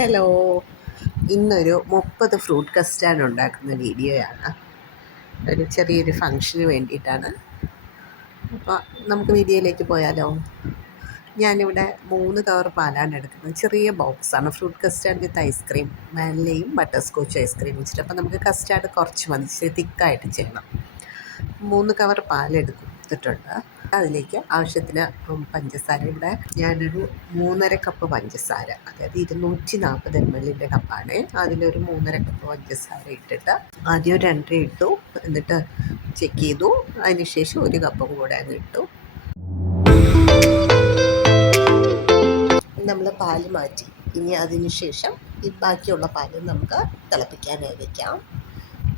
Hello, ഇന്നൊരു 30 fruit custard ഉണ്ടാക്കുന്ന വീഡിയോയാണ്. ഒരു ചെറിയൊരു ഫങ്ഷന് വേണ്ടിയിട്ടാണ്. അപ്പോൾ നമുക്ക് വീഡിയോയിലേക്ക് പോയാലോ. ഞാനിവിടെ 3 കവർ പാലാണ് എടുക്കുന്നത്. ചെറിയ ബോക്സാണ്. ഫ്രൂട്ട് കസ്റ്റാർഡ് വിത്ത് ഐസ്ക്രീം, വാനിലയും ബട്ടർ സ്കോച്ച് ഐസ്ക്രീം വെച്ചിട്ട്. അപ്പോൾ നമുക്ക് കസ്റ്റാർഡ് കുറച്ച് മതി, ഇച്ചിരി തിക്കായിട്ട് ചെയ്യണം. 3 കവർ പാലെടുത്തിട്ടുണ്ട്. അതിലേക്ക് ആവശ്യത്തിന് പഞ്ചസാര. ഇവിടെ ഞാനൊരു 3.5 കപ്പ് പഞ്ചസാര, അതായത് 240 ml കപ്പാണ്. അതിലൊരു 3.5 കപ്പ് പഞ്ചസാര ഇട്ടിട്ട് ആദ്യം 2 ഇട്ടു, എന്നിട്ട് ചെക്ക് ചെയ്തു. അതിനുശേഷം 1 കപ്പും കൂടെ അങ്ങ് ഇട്ടു. നമ്മൾ പാല് മാറ്റി. ഇനി അതിന് ശേഷം ഈ ബാക്കിയുള്ള പാല് നമുക്ക് തിളപ്പിക്കാനായി വയ്ക്കാം.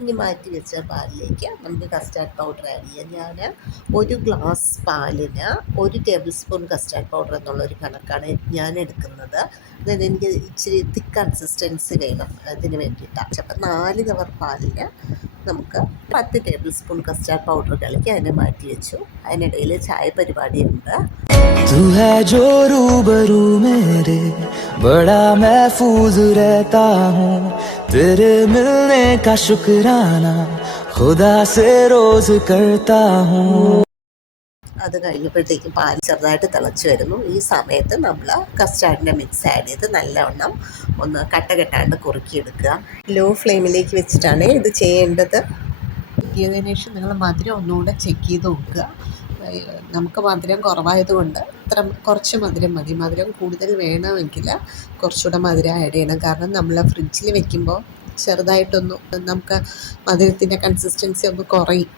ഇനി മാറ്റി വെച്ച പാലിലേക്ക് നമുക്ക് കസ്റ്റാർഡ് പൗഡർ ആഡ് ചെയ്യാം. ഞാൻ 1 ഗ്ലാസ് പാലിന് 1 ടേബിൾ സ്പൂൺ കസ്റ്റാർഡ് പൗഡർ എന്നുള്ളൊരു കണക്കാണ് ഞാൻ എടുക്കുന്നത്. അതായത് എനിക്ക് ഇച്ചിരി തിക്ക് കൺസിസ്റ്റൻസി വേണം അതിന് വേണ്ടിയിട്ടാണ്. അപ്പം 4 കവർ പാലിന് നമുക്ക് 10 ടേബിൾ സ്പൂൺ കസ്റ്റാർഡ് പൗഡർ കലക്കി അതിനെ മാറ്റി വെച്ചു. അതിനിടയിൽ ചായ പരിപാടിയുണ്ട്. तू है जो रूबरू मेरे, बड़ा महफूज रहता हूँ, तेरे मिलने का शुक्राना खुदा से रोज करता हूँ. അത് കഴിഞ്ഞപ്പോഴത്തേക്കും പാൽ ചെറുതായിട്ട് തിളച്ച് വരുന്നു. ഈ സമയത്ത് നമ്മൾ കസ്റ്റാർഡിൻ്റെ മിക്സ് ആഡ് ചെയ്ത് നല്ലവണ്ണം ഒന്ന് കെട്ടാണ്ട് കുറുക്കിയെടുക്കുക. ലോ ഫ്ലെയിമിലേക്ക് വെച്ചിട്ടാണ് ഇത് ചെയ്യേണ്ടത്. കുറുക്കിയതിന് ശേഷം നിങ്ങൾ മധുരം ഒന്നുകൂടെ ചെക്ക് ചെയ്ത് നോക്കുക. നമുക്ക് മധുരം കുറവായതുകൊണ്ട് കുറച്ച് മധുരം മതി. മധുരം കൂടുതൽ വേണമെങ്കിൽ കുറച്ചുകൂടെ മധുരം ആഡ് ചെയ്യണം. കാരണം നമ്മൾ ഫ്രിഡ്ജിൽ വെക്കുമ്പോൾ ചെറുതായിട്ടൊന്ന് നമുക്ക് മധുരത്തിൻ്റെ കൺസിസ്റ്റൻസി ഒന്ന് കുറയും.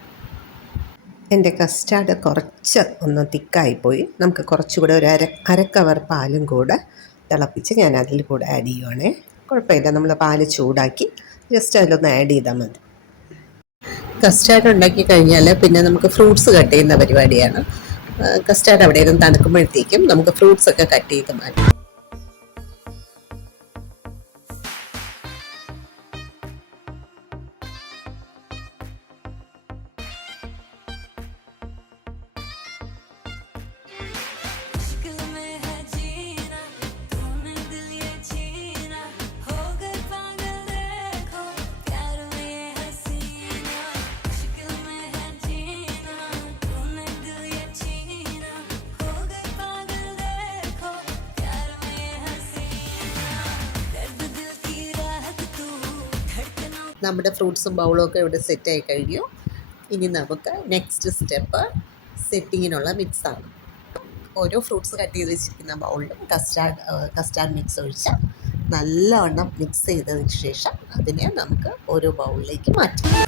എൻ്റെ കസ്റ്റാർഡ് കുറച്ച് ഒന്ന് തിക്കായിപ്പോയി. നമുക്ക് കുറച്ചുകൂടെ ഒരു അര കവർ പാലും കൂടെ തിളപ്പിച്ച് ഞാൻ അതിൽ കൂടെ ആഡ് ചെയ്യുവാണേ. കുഴപ്പമില്ല, നമ്മൾ പാല് ചൂടാക്കി ജസ്റ്റ് അതിലൊന്ന് ആഡ് ചെയ്താൽ മതി. കസ്റ്റാർഡ് ഉണ്ടാക്കി കഴിഞ്ഞാൽ പിന്നെ നമുക്ക് ഫ്രൂട്ട്സ് കട്ട് ചെയ്യുന്ന പരിപാടിയാണ്. കസ്റ്റാർഡ് അവിടെ നിന്ന് തണുക്കുമ്പോഴത്തേക്കും നമുക്ക് ഫ്രൂട്ട്സ് ഒക്കെ കട്ട് ചെയ്ത് മാറ്റാം. നമ്മുടെ ഫ്രൂട്ട്സും ബൗളും ഒക്കെ ഇവിടെ സെറ്റായി കഴിഞ്ഞു. ഇനി നമുക്ക് നെക്സ്റ്റ് സ്റ്റെപ്പ് സെറ്റിങ്ങിനുള്ള മിക്സാണ്. ഓരോ ഫ്രൂട്ട്സ് കട്ട് ചെയ്ത് വെച്ചിരിക്കുന്ന ബൗളിലും കസ്റ്റാർഡ് മിക്സ് ഒഴിച്ച് നല്ലവണ്ണം മിക്സ് ചെയ്തതിന് ശേഷം അതിനെ നമുക്ക് ഓരോ ബൗളിലേക്ക് മാറ്റാം.